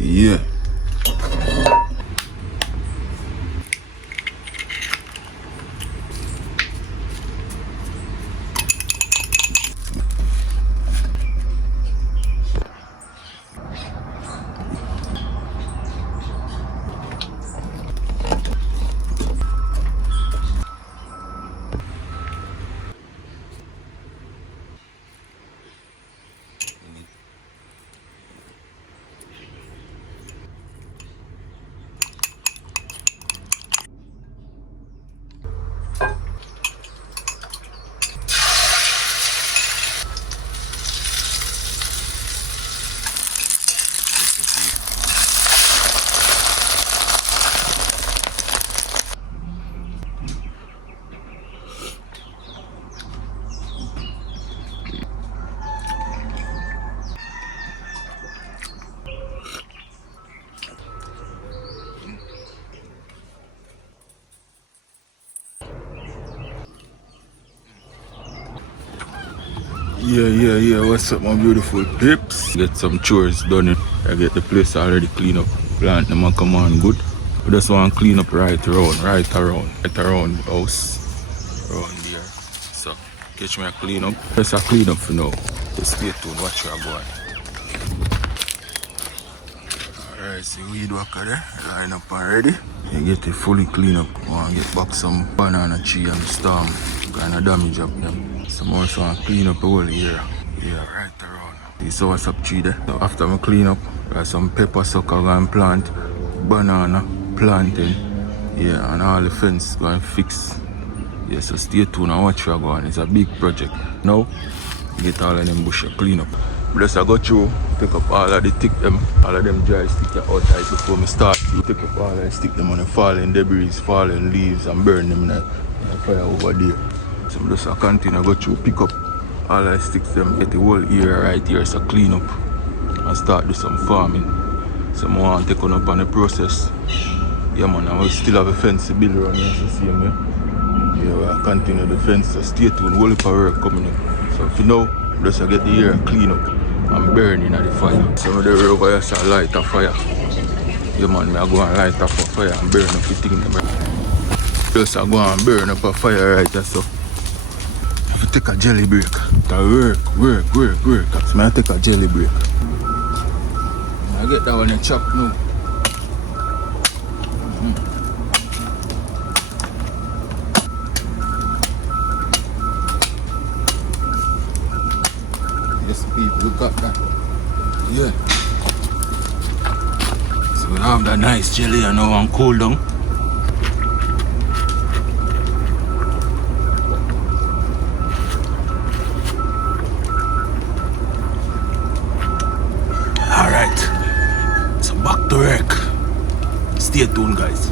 Yeah. Yeah. What's up, my beautiful pips? Get some chores done. I get the place already clean up. Plant them and come on good. We just want to clean up right around the house. Around there. So, catch me a clean up. Just a clean up for now. Just stay tuned, watch where I go on. Alright, see weed whacker there. Line up already. You get it fully clean up. Want to get back some banana tree and storm. Kind of damage up them. Some more so I clean up the whole area. Yeah, right around. You saw what's up tree there. So after I clean up, got some pepper sucker going plant, banana planting. Yeah, and all the fence going fix. Yeah, so stay tuned and watch where I go on. It's a big project. Now, get all of them bushes clean up. Plus I go through, pick up all of the stick them, all of them dry stick outside before me start. Pick up all of the stick them on the falling debris, falling leaves and burn them in the fire over there. So I'm just continue go through, pick up all the sticks them, get the whole area right here, so clean up and start do some farming. So I want to take on up on the process. Yeah man, I will still have a fence to build around here, so see me. Yeah, we'll continue the fence, so stay tuned, whole heap of work coming up. So for now, just get the area clean up and burning at the fire. So I'm there over here, so I light a fire. Yeah man, I go and light up a fire and burn up the thing. Just I go and burn up a fire right there, so. Take a jelly break. Work. So I take a jelly break. I get that one in chop now. Yes, people, look at that. Yeah. So we have that nice jelly and now I'm cool down. Stay tuned, guys.